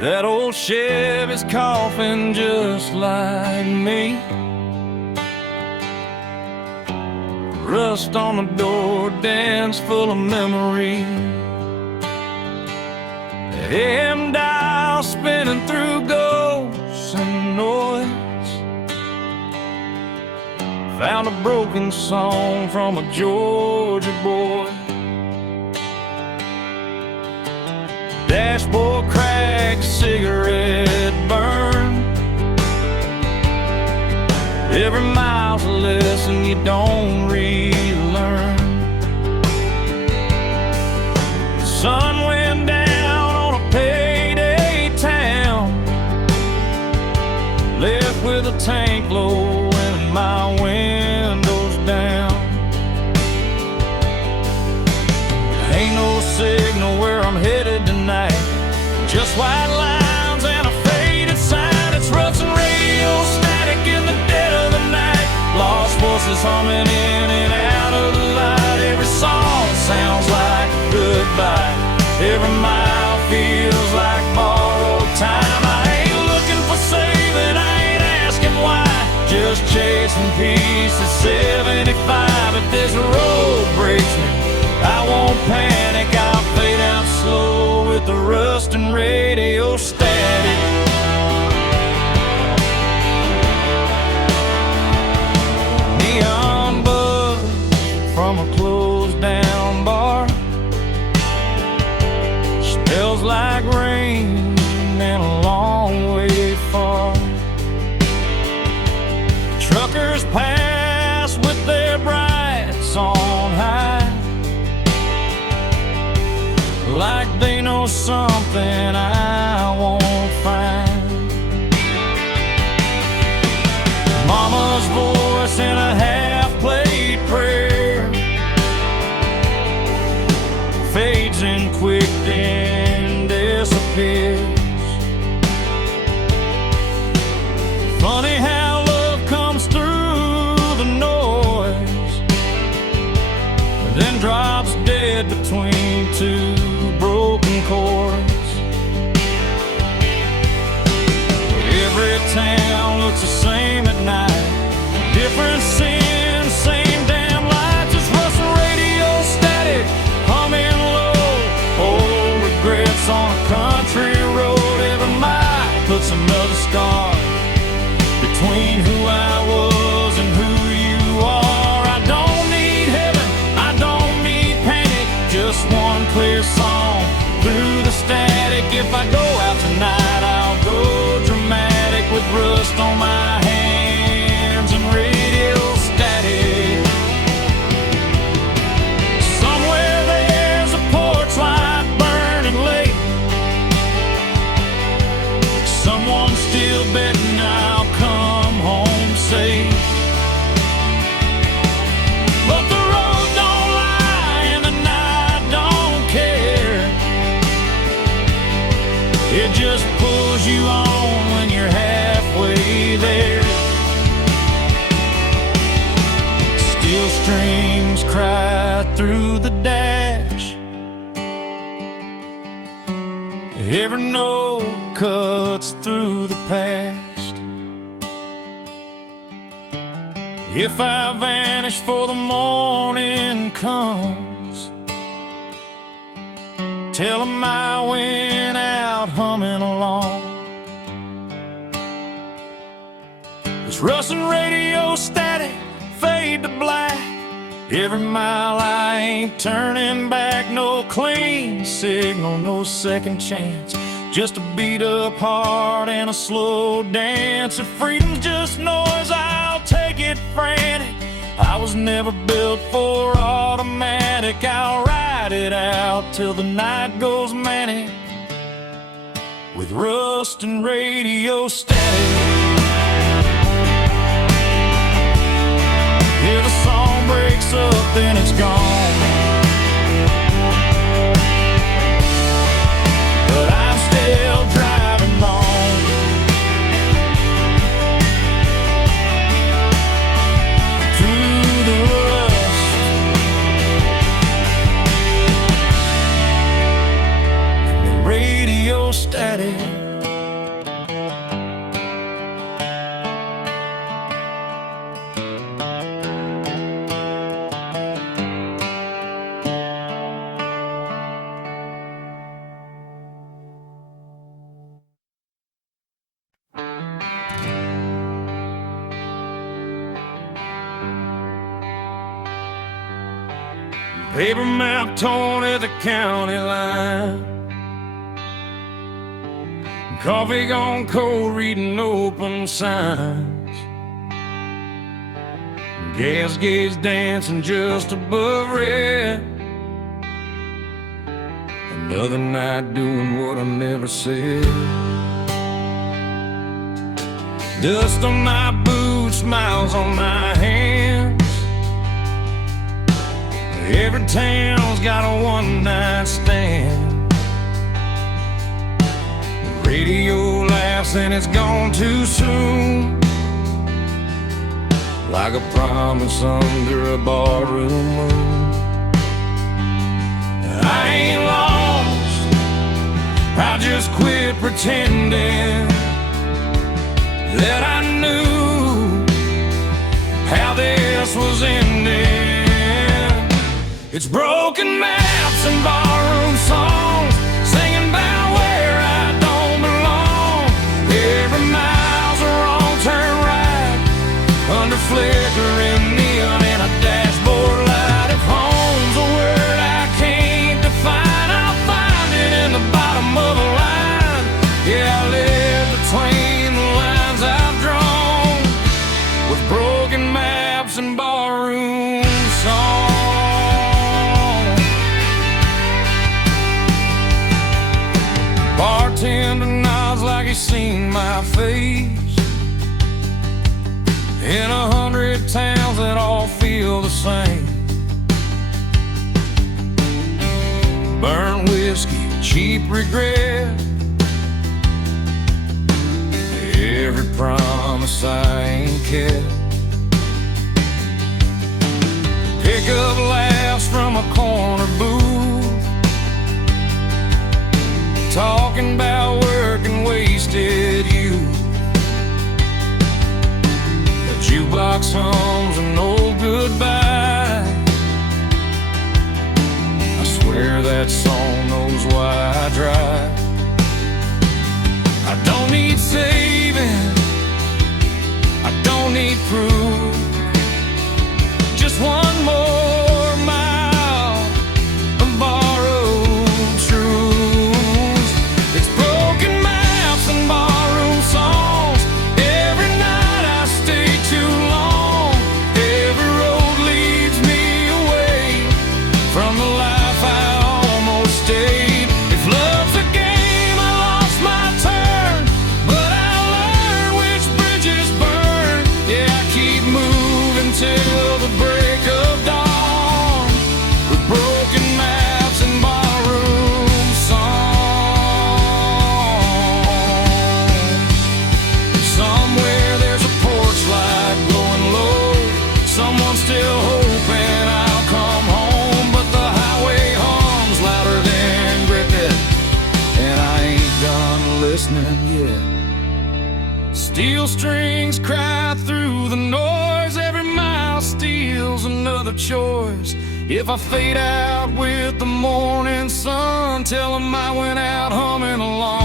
That old Chevy's coughing just like me. Rust on the door, dance full of memory. AM dial spinning through ghosts and noise. Found a broken song from a Georgia boy. Dashboard crack, cigarette burn. Every mile's a lesson you don't relearn. The sun went down on a payday town, left with a tank low and my windows down. Ain't no signal where I'm headed tonight, just white lines and a faded sign. It's Russian radio static in the dead of the night. Lost voices humming in and out of the light. Every song sounds like goodbye. Every mile feels like borrowed time. I ain't looking for saving, I ain't asking why. Just chasing peace at 75. If this road breaks me, I won't panic, I'll fade out slow with the rust and radio static. Neon buzz from a closed down bar, smells like rain and a long way far. Truckers pass with their brights on high, like they know something I won't find. Mama's voice in a half-played prayer fades in quick then disappears. Funny how love comes through the noise, then drops dead between two broken chords. Every town looks the same at night, different sins, same damn lights. It's Russian radio static, humming low. Old regrets on a country road. Every mile puts another scar between who I was and who you are. I don't need heaven, I don't need panic, just one clear song through the static. If I go out tonight, I'll go dramatic with rust on my hands and radio static. Somewhere there's a porch light burning late, someone still betting I'll come home safe. But the road don't lie and the night don't care. It just pulls you on when you're halfway there. Steel strings cry through the dash, every note cuts through the past. If I vanish before the morning comes, tell 'em I went out humming along. It's Russian radio static, fade to black. Every mile I ain't turning back. No clean signal, no second chance, just a beat up heart and a slow dance. If freedom's just noise, I'll take it frantic. I was never built for automatic. I'll ride it out till the night goes manic with rust and radio static. If a song breaks up, then it's gone, but I'm still driving on through the rust. The radio static. paper map torn at the county line. Coffee gone cold, reading open signs. Gas gauge dancing just above red. Another night doing what I never said. Dust on my boots, smiles on my hands. Every town's got a one-night stand. The radio laughs and it's gone too soon, like a promise under a barroom moon. I ain't lost, I just quit pretending that I knew how this was ending. It's broken maps and barroom songs, singing about where I don't belong. Every mile's a wrong turn right, under flickering neon and a dashboard light. If home's a word I can't define, I'll find it in the bottom of a line. Yeah, I live between the lines I've drawn, with broken maps and barroom songs. Bartender nods like he's seen my face in 100 towns that all feel the same. Burnt whiskey, cheap regret, every promise I ain't kept. Pick up laughs from a corner booth, talking about work and wasted youth. The jukebox hums an old goodbye. I swear that song knows why I drive. I don't need saving, I don't need proof, just one more mile of borrowed truth. It's broken maps and barroom songs. Every night I stay too long. Every road leads me away from the life I almost stayed. If love's a game, I lost my turn, but I learned which bridges burn. Yeah, I keep moving till the break of dawn, with broken maps and barroom songs. Somewhere there's a porch light glowing low, someone's still hoping I'll come home, but the highway hums louder than cricket, and I ain't done listening yet. Steel strings cry through the noise, every mile steals another choice. If I fade out with the morning sun, tell 'em I went out humming along.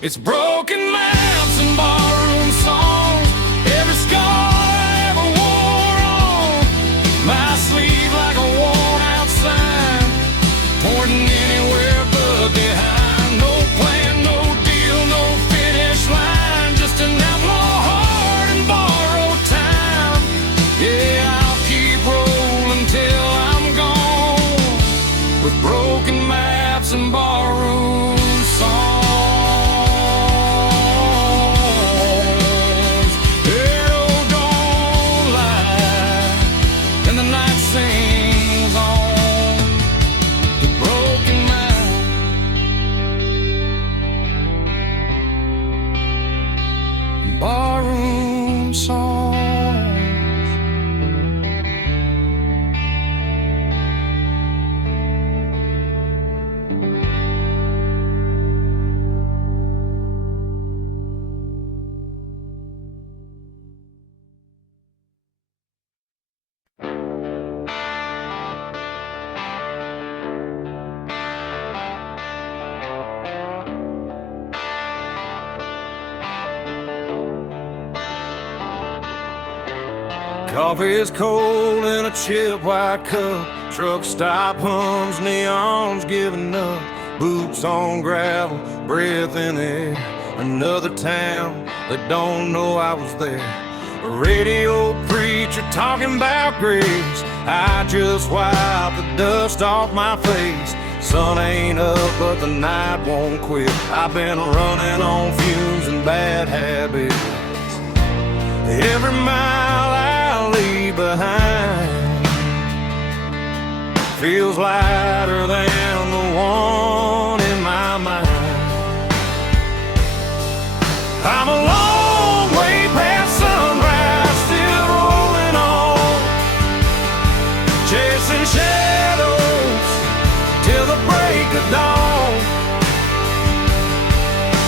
It's broken maps and barroom songs, every scar I ever wore on my sleeve like a worn out sign, pointing anywhere but behind. No plan, no deal, no finish line, just an outlaw heart and borrowed time. Yeah, I'll keep rolling till I'm gone, with broken maps and barroom songs. Coffee is cold in a chip white cup. Truck stop hums, neons giving up. Boots on gravel, breath in the air. Another town that don't know I was there. A radio preacher talking about grace. I just wiped the dust off my face. Sun ain't up, but the night won't quit. I've been running on fumes and bad habits. Every mile I leave behind feels lighter than the one in my mind. I'm a long way past sunrise, still rolling on, chasing shadows till the break of dawn.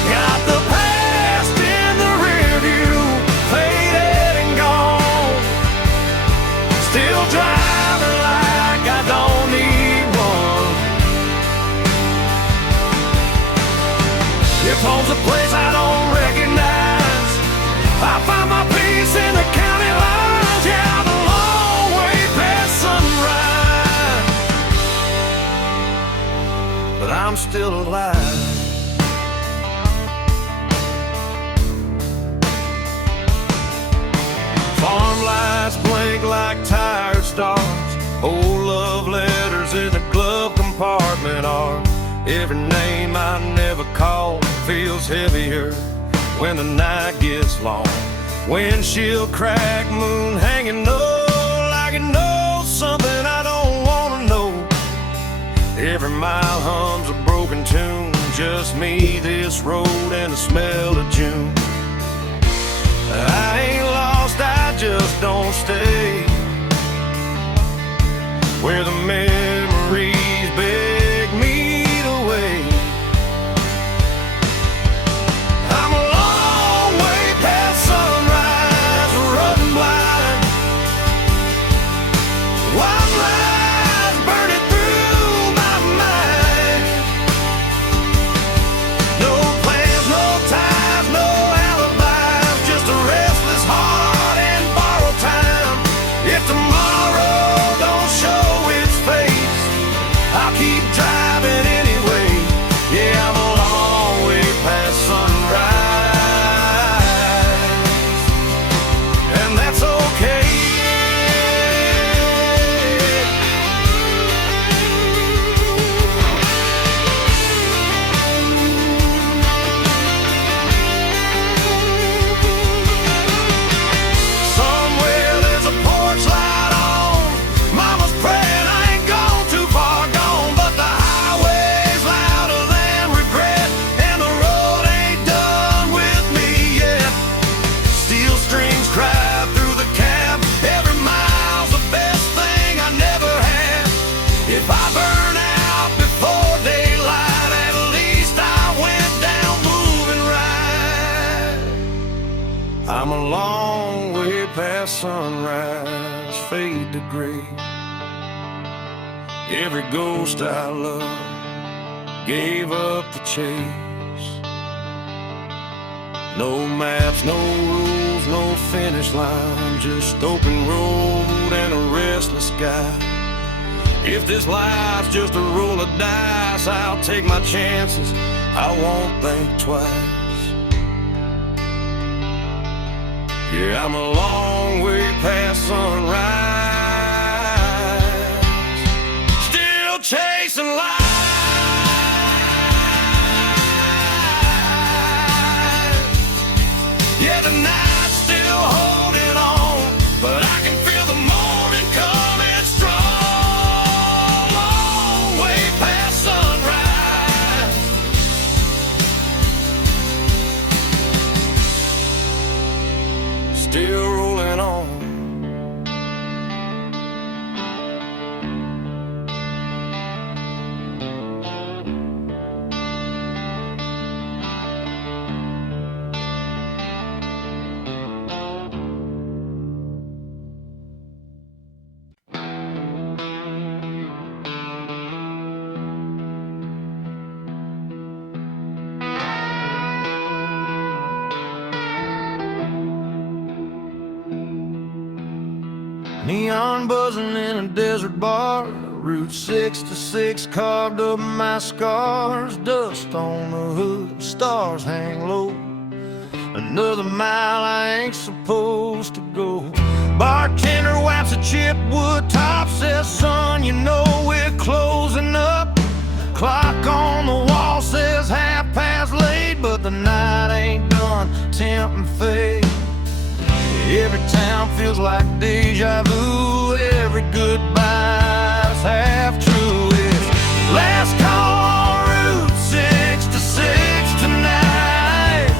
Got the past in the rear view, faded and gone. Still driving like I don't need one. If home's a place I don't recognize, I find my peace in the county lines. Yeah, I'm a long way past sunrise, but I'm still alive. Farm lights blink like tired stars. Old love letters in the glove compartment are. Every name I never called feels heavier when the night gets long. Windshield crack, moon hanging low, like it knows something I don't wanna know. Every mile hums a broken tune, just me, this road, and the smell of June. I ain't lost, I just don't stay where the memories beg me to wait. I'm a long way past sunrise, running blind. Wild lies burning through my mind. No plans, no ties, no alibis, just a restless heart and borrowed time. If tomorrow don't show its face, I'll keep driving anyway. Yeah, I'm a long way past sunrise, and that's okay. Somewhere there's a porch light on. Mama's praying I ain't gone too far gone, but the highway's louder than regret, and the road ain't done with me yet. Steel strings cry through the cab. Every mile's the best thing I never had. If I burn out before daylight, at least I went down moving right. I'm a long way past sunrise, fade to gray. Every ghost I loved gave up the chase. No maps, no rules, no finish line, just open road and a restless sky. If this life's just a roll of dice, I'll take my chances, I won't think twice. Yeah, I'm a long way past sunrise, still chasing life. Yeah, the night's still holding on, but I can feel the morning coming strong. Long way past sunrise, still rolling on, Neon buzzing in a desert bar, Route 66 carved up my scars. Dust on the hood, stars hang low. Another mile I ain't supposed to go. Bartender wipes a chipped wood top, says, son, you know we're closing up. Clock on the wall says 8:30, but the night ain't done tempting fate. Every town feels like deja vu. Every goodbye's half true. It's last call on Route 66 tonight.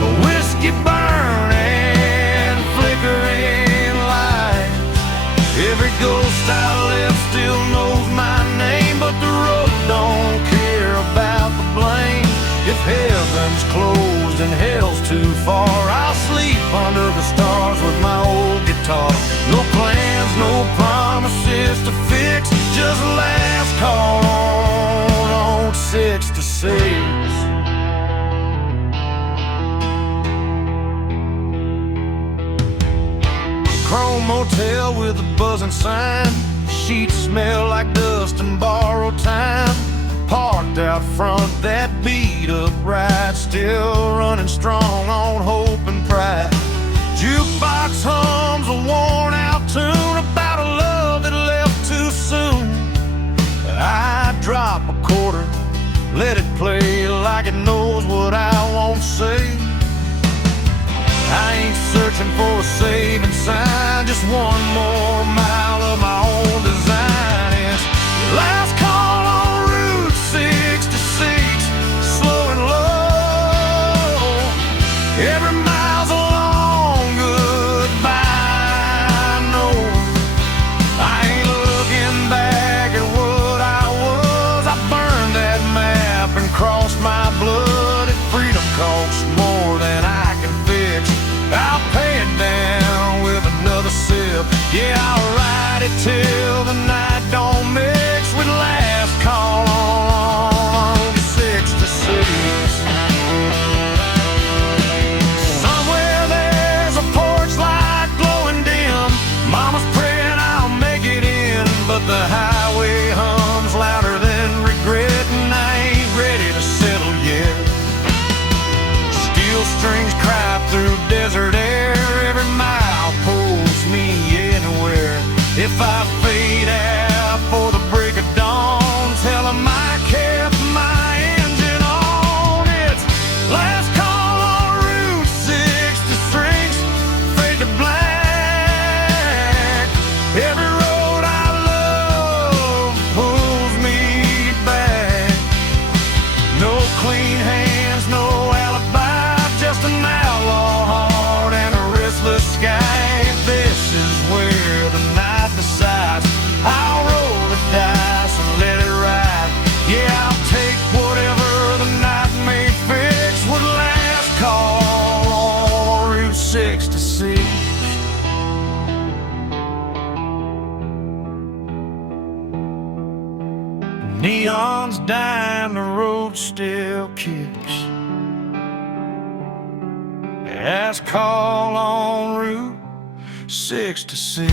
A whiskey burning, flickering light. Every ghost I left still knows my name, but the road don't care about the blame. If heaven's closed and hell's too far, I'll sleep under the stars with my old guitar. No plans, no promises to fix, just last call on 66. Chrome motel with a buzzing sign. Sheets smell like dust and borrowed time. Parked out front, that beat up ride, still running strong on hope and pride. Jukebox hums a worn out tune about a love that left too soon. I drop a quarter, let it play like it knows what I won't say. I ain't searching for a saving sign, just one more mile of my own design. It's last call on Route 66, slow and low. Every mile's a long goodbye. No, I ain't looking back at what I was. I burned that map and crossed my blood. If freedom costs more than I can fix, I'll pay it down with another sip. Yeah, I'll ride it till the night don't mix with last call on 66. Somewhere there's a porch light glowing dim. Mama's praying I'll make it in, but the highway hums louder than regret, and I ain't ready to settle yet. Steel strings cry through desert air. Every mile pulls me anywhere. If I fade out for the break of dawn, tell 'em I kept my engine on. It's last call on Route 66, fade to black. Every road I love pulls me back. No clean hands, no alibi, just an outlaw heart and a restless sky. This is where the night decides. I'll roll the dice and let it ride. Yeah, I'll take whatever the night may fix with last call on Route 66. Neon's dying, the road still kicks. Last call on Route 66.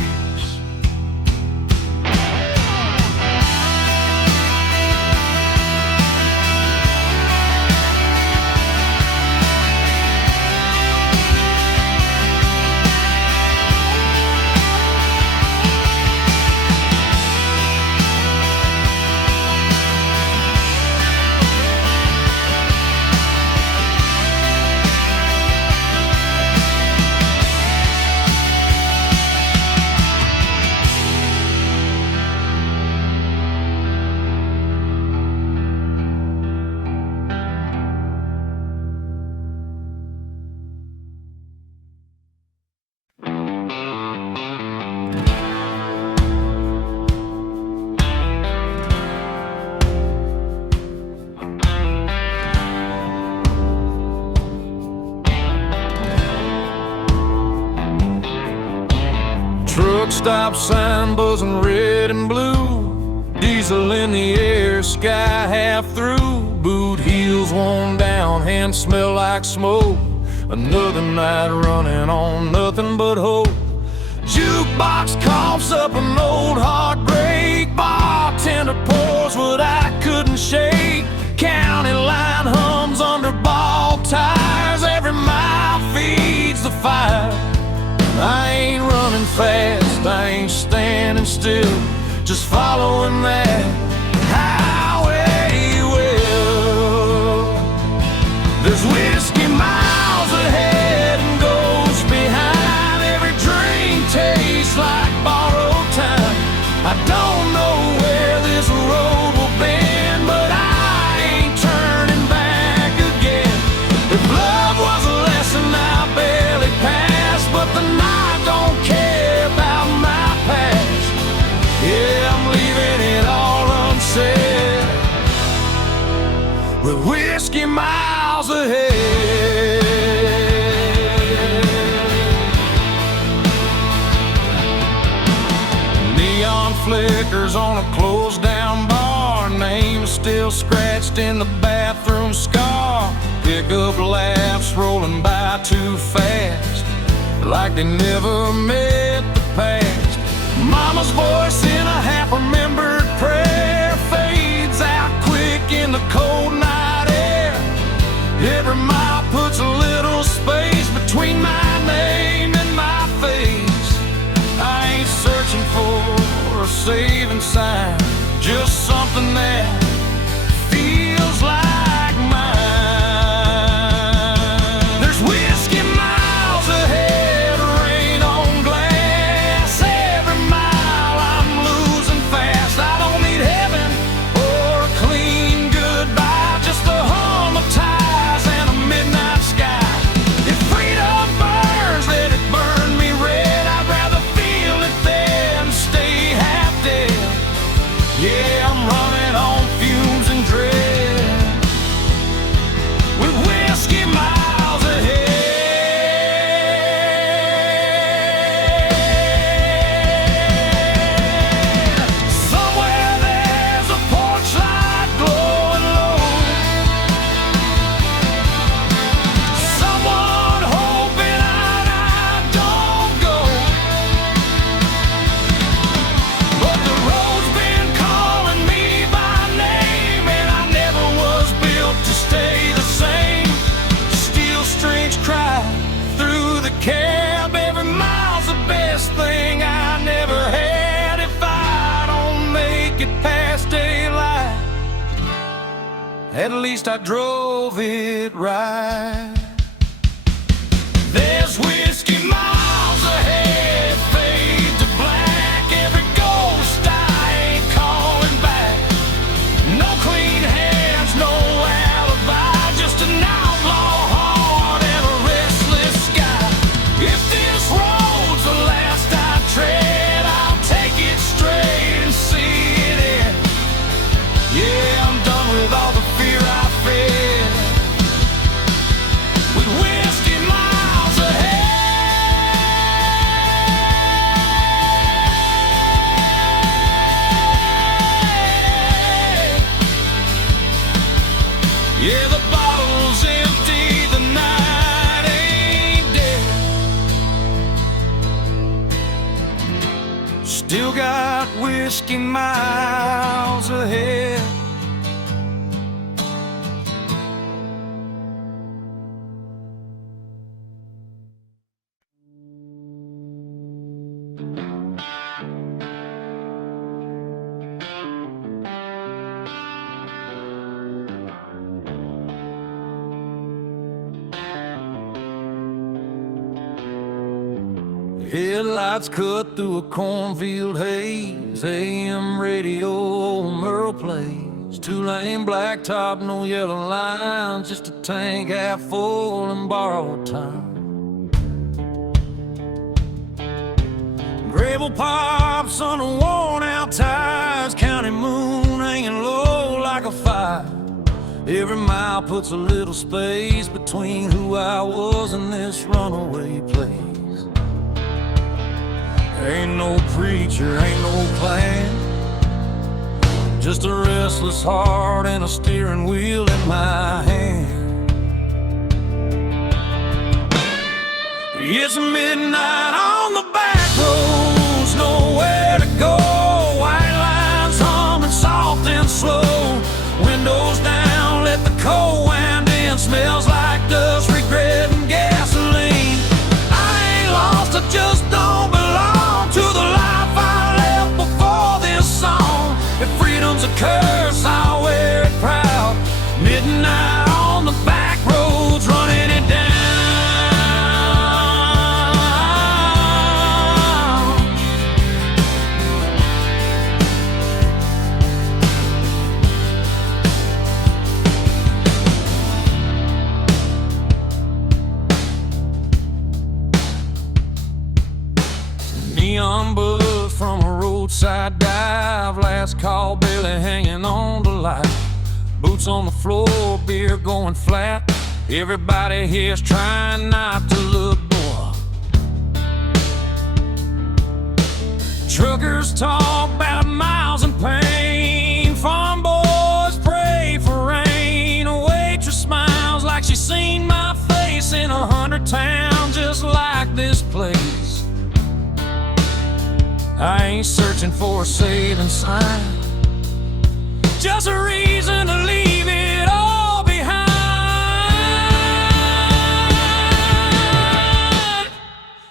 Truck stop sign buzzing red and blue, diesel in the air, sky half through. Boot heels worn down, hands smell like smoke. Another night running on nothing but hope. Jukebox coughs up an old heartbreak. Bartender pours what I couldn't shake. County line hums under ball tires. Every mile feeds the fire. I ain't running fast, I ain't standing still, just following that highway will. There's whiskey miles ahead and ghosts behind. Every drink tastes like borrowed time. I don't know where this road will bend, but I ain't turning back again. If love was a lesson I barely passed, but the night don't care about my past. Yeah, I'm leaving it all unsaid, with whiskey miles ahead. Neon flickers on a closed down bar. Name still scratched in the bathroom scar. Pickup laughs rolling by too fast, like they never met the past. Mama's voice in a half-remembered prayer fades out quick in the cold night air. Every mile puts a little space between my name and my face. I ain't searching for a saving sign, just something that feels like mine. There's whiskey miles ahead, rain on glass. Every mile I'm losing fast. I don't need heaven or a clean goodbye, just a hum of tires and a midnight sky. If freedom burns, let it burn me red. I'd rather feel it than stay half dead. Yeah, I'm running on fumes and dread, with whiskey miles ahead. Somewhere there's a porch light glowing low. Someone hoping I don't go. But the road's been calling me by name, and I never was built to stay the same. Steel strings cry through the cab. Every mile's the best thing I never had. If I don't make it past daylight, at least I drove it right. There's whiskey miles ahead, fade to black. Every ghost I ain't calling back. No clean hands, no alibi, just an outlaw heart and a restless sky. If this road's the last I tread, I'll take it straight and see it end. Yeah, I'm done with all the fear I fed, with whiskey miles ahead. Yeah, the bottle's empty, the night ain't dead. Still got whiskey miles ahead. Headlights cut through a cornfield haze. AM radio, old Merle plays. Two-lane blacktop, no yellow lines, just a tank half full and borrowed time. Gravel pops under worn-out tires. County moon hanging low like a fire. Every mile puts a little space between who I was and this runaway place. Ain't no preacher, ain't no plan, just a restless heart and a steering wheel in my hand. It's midnight on the back road. scumbug from a roadside dive. Last call, barely hanging on to life. Boots on the floor, beer going flat. Everybody here's trying not to look poor. Truckers talk about miles and pain. Farm boys pray for rain. A waitress smiles like she's seen my face in 100 towns just like this place. I ain't searching for a saving sign, just a reason to leave it all behind.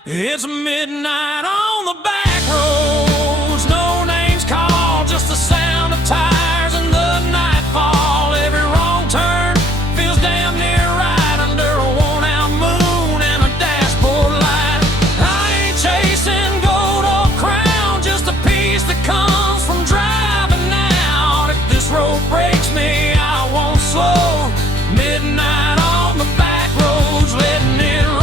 It's midnight on the back roads, no names called, just the sound of tires and the nightfall. Every wrong turn feels damn near right under a worn-out moon and a dashboard light. I ain't chasing gold or crown, just a piece that comes from driving out. If this road breaks me, I won't slow. Midnight on the back roads, letting it roll.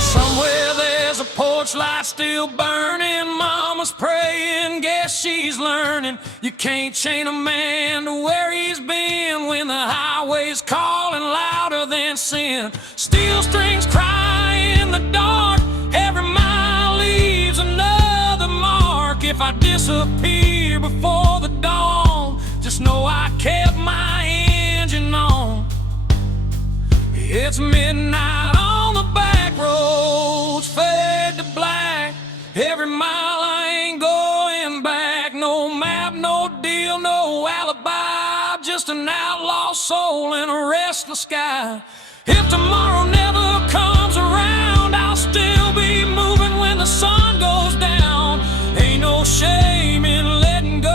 Somewhere there's a porch light still burning. Mama's praying, guess she's learning. You can't chain a man to where he's been when the highway's calling louder than sin. Steel strings cry in the dark, every mile leaves another mark. If I disappear before the dawn, just know I kept my engine on. It's midnight on the back roads, fade to black. Every mile I ain't going back. No map, no deal, no alibi. Just an outlaw soul in a restless sky. If tomorrow never comes around, I'll still be moving when the sun goes down. Ain't no shame in letting go.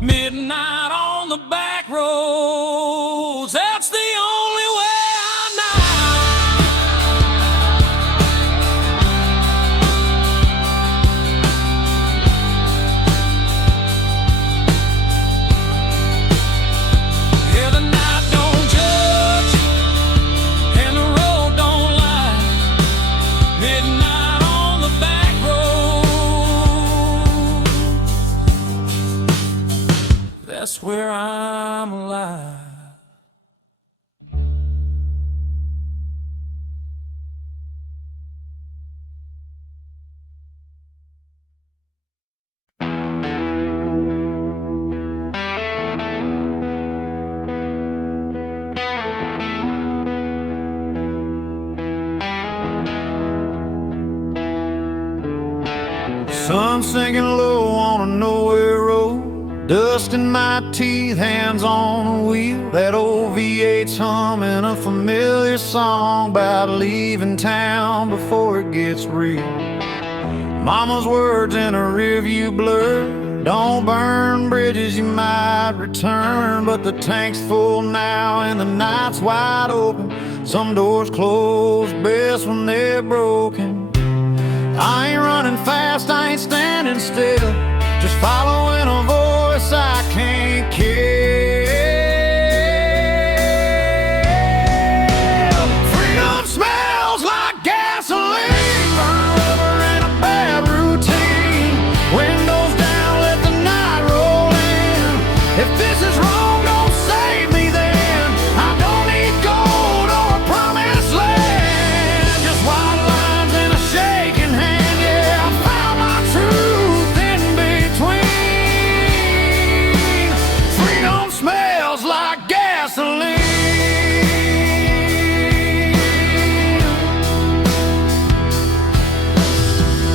Midnight on the back roads, that's the only way I know. Yeah, the night don't judge and the road don't lie. Midnight on the back road, that's where I'm alive. Sun sinking low on a nowhere road, dust in my teeth, hands on the wheel. That old V8's humming a familiar song about leaving town before it gets real. Mama's words in a rearview blur, don't burn bridges, you might return. But the tank's full now and the night's wide open. Some doors close best when they're broken. I ain't running fast, I ain't standing still, just following a voice I can't kill. Freedom smells like gasoline, burn rubber and a bad routine. Windows down, let the night roll in. If this is wrong, don't save me then. I don't need gold or a promised land, just white lines and a shaking hand. Yeah, I found my truth in between. Freedom smells like gasoline.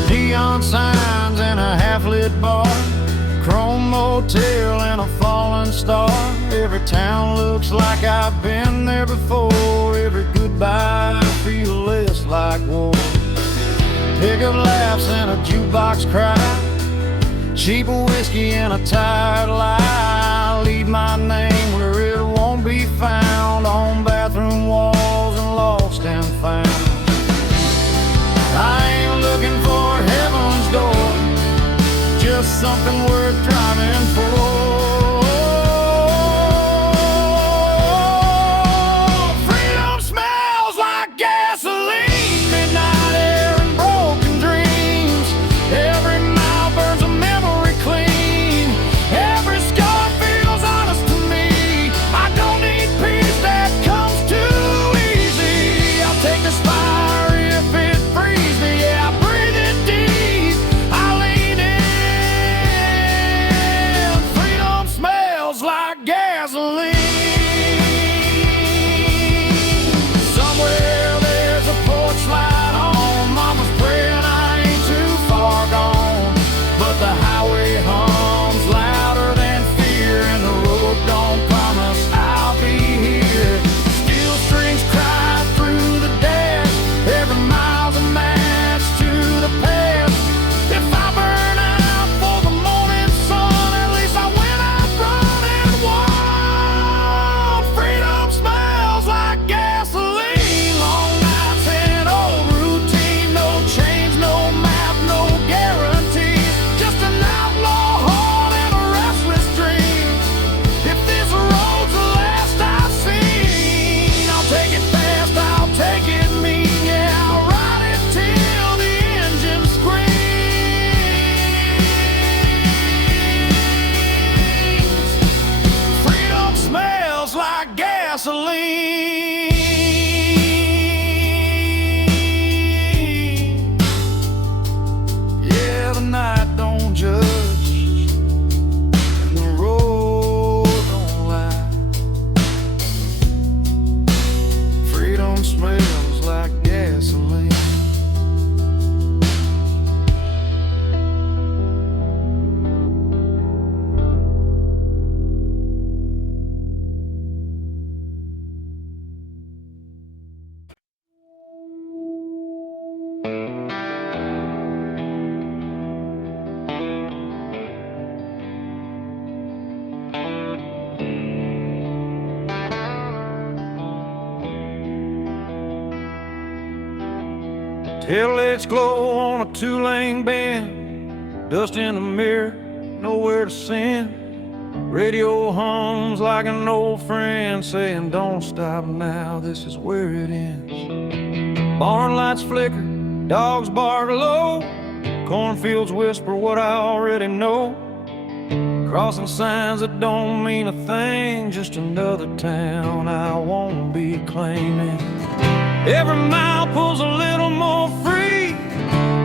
Neon signs in a half-lit bar, chrome motel and a fallen star. Every town looks like I've been there before. Every goodbye feels less like war. Pickup laughs and a jukebox cry, cheap whiskey and a tired lie. Leave my name where it won't be found, on bathroom walls and lost and found. I ain't looking for heaven's door, something worth driving for. Freedom smells like gasoline, midnight air and broken dreams. Every mile burns a memory clean. Every scar feels honest to me. I don't need peace that comes too easy. I'll take this fire if it frees me. Yeah, I breathe it deep, I lean in. Freedom smells like gasoline. Somewhere there's a porch light on. Mama's praying I ain't too far gone. But the highway hums louder than fear, and the road don't promise I'll be here. Steel strings cry through the dash. Every mile's a match to the past. If I burn out for the morning sun, at least I went out running wild. Freedom smells like gasoline. Long nights and old routine. No change, no map, no guarantees. Just an outlaw heart and a restless dream. If this road's the last I've seen, I'll take it fast, I'll take it mean. Yeah, I'll ride it till the engine screams. Freedom smells like gasoline. Yeah, the night don't judge, and the road don't lie. Freedom smells like gasoline. Taillights glow on a two-lane bend. Dust in the mirror, nowhere to send. Radio hums like an old friend, saying don't stop now, this is where it ends. Barn lights flicker, dogs bark low. Cornfields whisper what I already know. Crossing signs that don't mean a thing, just another town I won't be claiming. Every mile pulls a little more free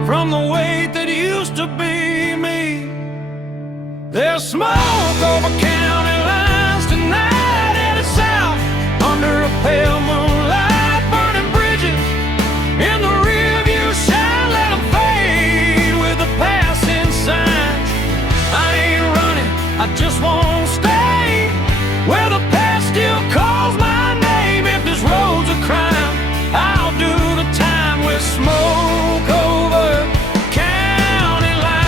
from the weight that used to be me. There's smoke over county lines tonight, headed south under a pale moonlight. Burning bridges in the rearview shine, let them fade with the passing signs. I ain't running, I just won't stay where the past still calls my name. If this road's a crime, I'll do the time with smoke over county line.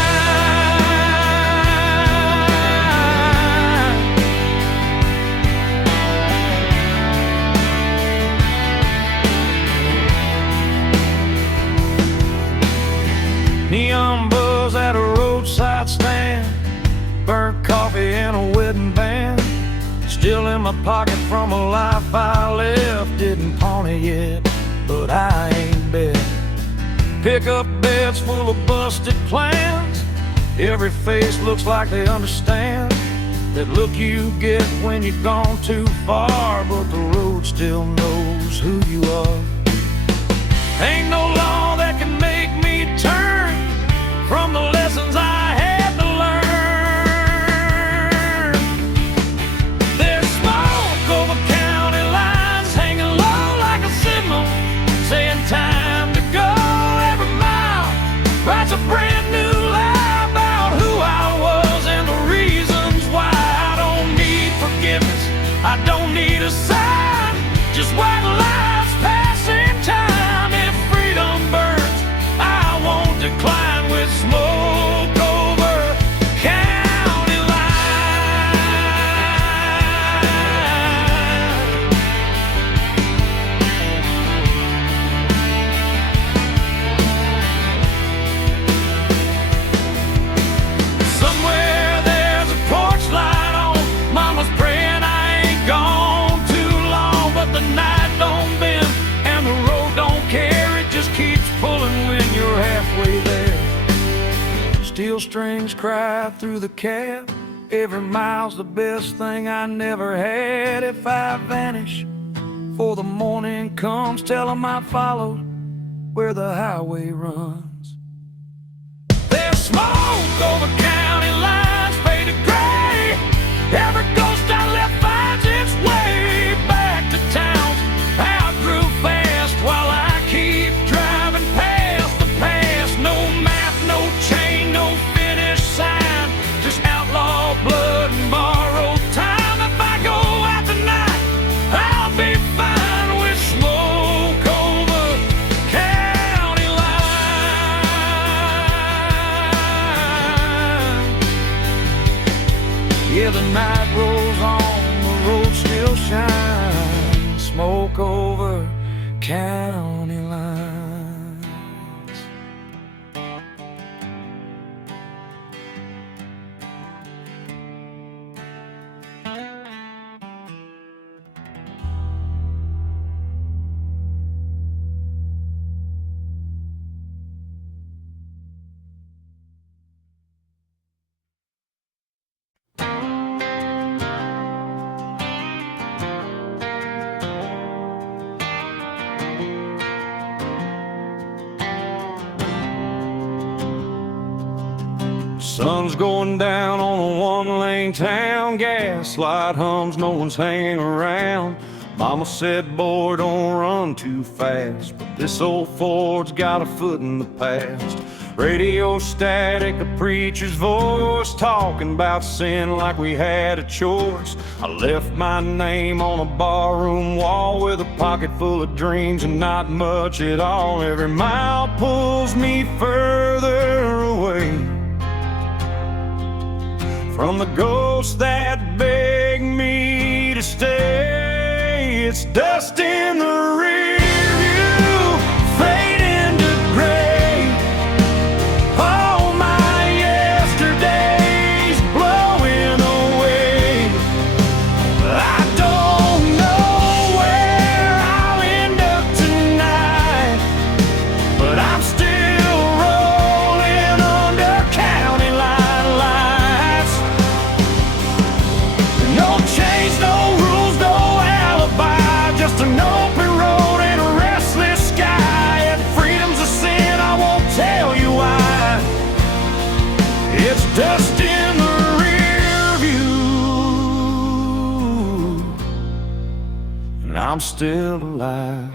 Neon buzz at a roadside stand, burnt coffee and a wedding band. Still in my pocket from a life I left. Didn't pawn it yet, but I ain't bet. Pickup beds full of busted plans. Every face looks like they understand that look you get when you've gone too far, but the road still knows who you are. Ain't no law that can make me turn from the lessons I had to learn. There's smoke over county lines, hanging low like a signal, saying time to go. Every mile writes a brand new lie about who I was and the reasons why. I don't need forgiveness, I don't need a sign, just white lights passing time. If freedom burns, I won't decline with smoke over county line. Some strings cry through the cab. Every mile's the best thing I never had. If I vanish before the morning comes, tell 'em I followed where the highway runs. There's smoke over county lines, faded gray. Every ghost I left finds its way back to town. I grew fast while I keep driving past the past. No map, no chain, no finish sign, just outlaw blood and borrowed time. If I go out tonight, I'll be fine with smoke over county line. Yeah, the night rolls on, the road still shines. Smoke over county lines. Sun's going down on a one-lane town. Gaslight hums, no one's hanging around. Mama said, boy, don't run too fast, but this old Ford's got a foot in the past. Radio static, a preacher's voice talking about sin like we had a choice. I left my name on a barroom wall with a pocket full of dreams and not much at all. Every mile pulls me further away from the ghosts that beg me to stay. It's dust in the rear view, fade into gray. All my yesterdays blowing away. I don't know where I'll end up tonight, but I'm still rolling under county line lights. No chains, no rules, no alibi, just an open road and a restless sky. If freedom's a sin, I won't tell you why. It's dust in the rear view, and I'm still alive.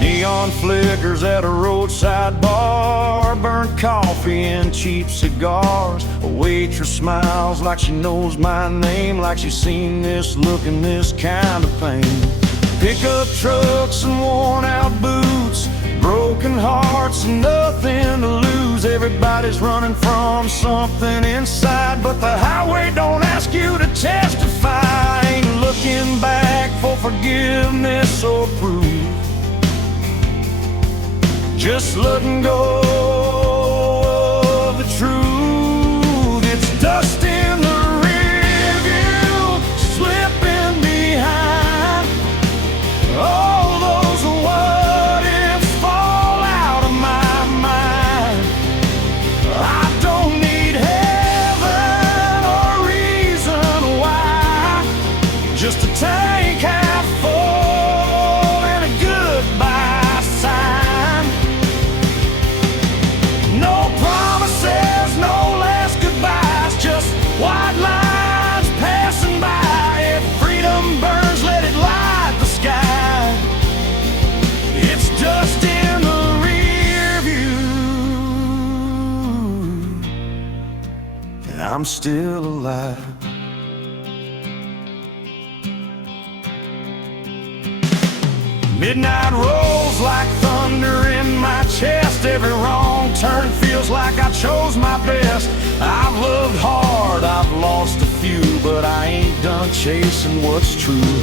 Neon flickers at a roadside bar, burnt coffee and cheap cigars. A waitress smiles like she knows my name, like she's seen this look and this kind of pain. Pickup trucks and worn out boots, broken hearts and nothing to lose. Everybody's running from something inside, but the highway don't ask you to testify. Ain't looking back for forgiveness or proof, just letting go of the truth. It's dust in the rear view, slipping behind. All those what ifs fall out of my mind. I don't need heaven or reason why, just a tank half full and a goodbye sign. No promises, no last goodbyes, just white lines passing by. If freedom burns, let it light the sky. It's dust in the rear view, and I'm still alive. Midnight rolls like thunder in my chest. Every wrong turn feels like I chose my best. I've loved hard, I've lost a few, but I ain't done chasing what's true.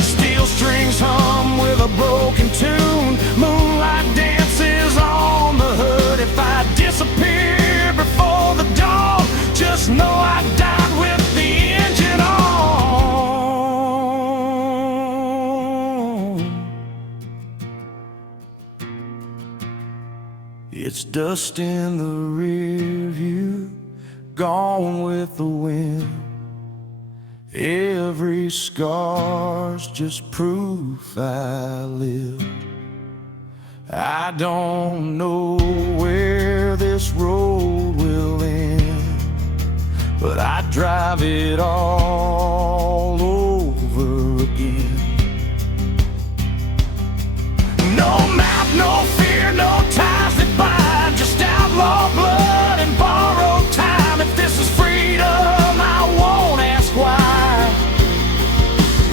Steel strings hum with a broken tune. Moonlight dances on the hood. If I disappear before the dawn, just know I died with the It's dust in the rear view, gone with the wind. Every scar's just proof I lived. I don't know where this road will end, but I drive it all over again. No map, no fear, no ties that bind, just outlaw blood and borrowed time. If this is freedom, I won't ask why.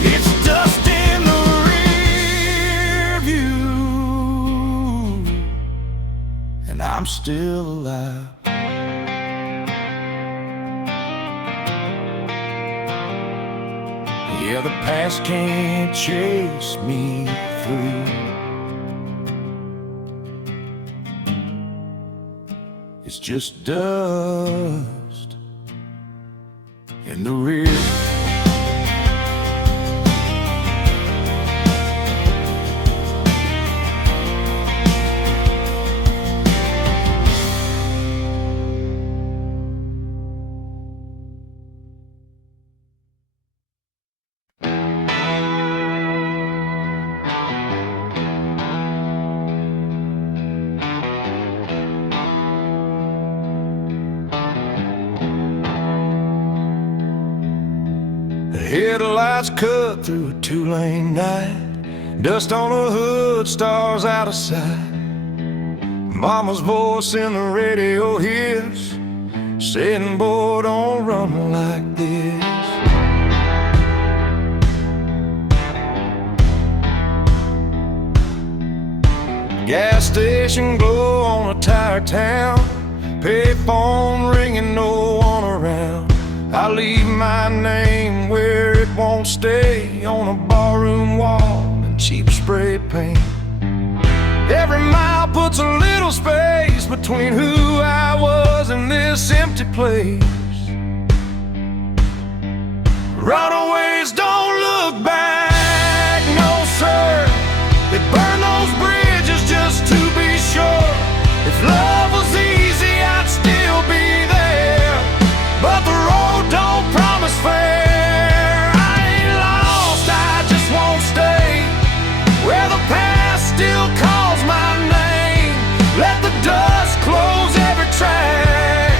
It's dust in the rear view, and I'm still alive. Yeah, the past can't chase me through. It's just dust in the rear. Headlights cut through a two-lane night, dust on the hood, stars out of sight. Mama's voice in the radio hits, saying, boy, don't run like this. Gas station glow on a tired town, payphone ringing, no one around. I leave my name where it won't stay, on a barroom wall in cheap spray paint. Every mile puts a little space between who I was and this empty place. Runaways don't look back, no sir. They burn those bridges just to be sure. If love was easy, I'd still be there, but the road don't promise fair. I ain't lost, I just won't stay where the past still calls my name. Let the dust close every track.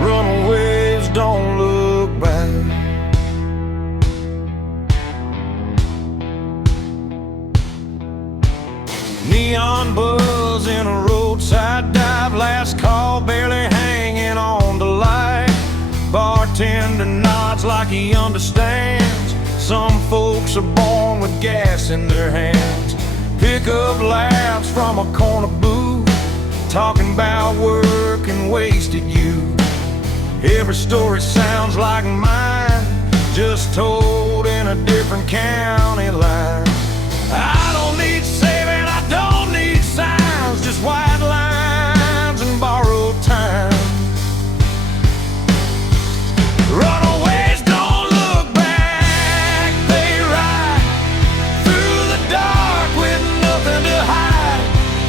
Runaways don't look back. Neon buzz in a roadside dive, last call barely hanging on to light. Bartender nods like he understands. Some folks are born with gas in their hands. Pick up laughs from a corner booth, talking about work and wasted youth. Every story sounds like mine, just told in a different county line. I don't need saving, I don't need signs, just white lines and borrowed time. Runaways don't look back, they ride through the dark with nothing to hide.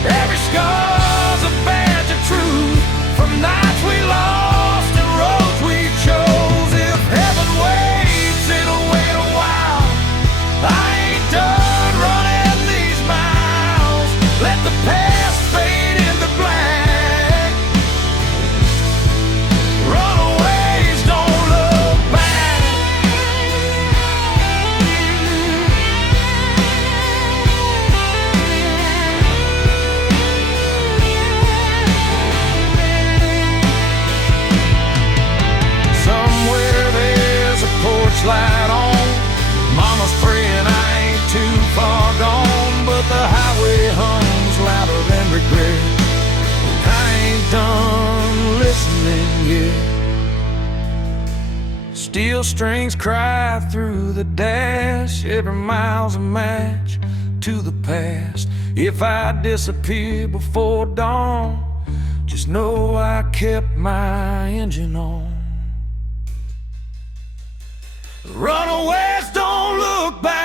Every scar's a badge of truth, from nights we lost and roads we chose. If heaven waits, it'll wait a while. I ain't done running these miles. Let the past fade into black. Runaways don't look back. Somewhere there's a porch light on. Mama's praying I ain't too far gone, but the highway hums louder than regret. I ain't done listening yet. Steel strings cry through the dash. Every mile's a match to the past. If I disappear before dawn, just know I kept my engine on. Runaways don't look back.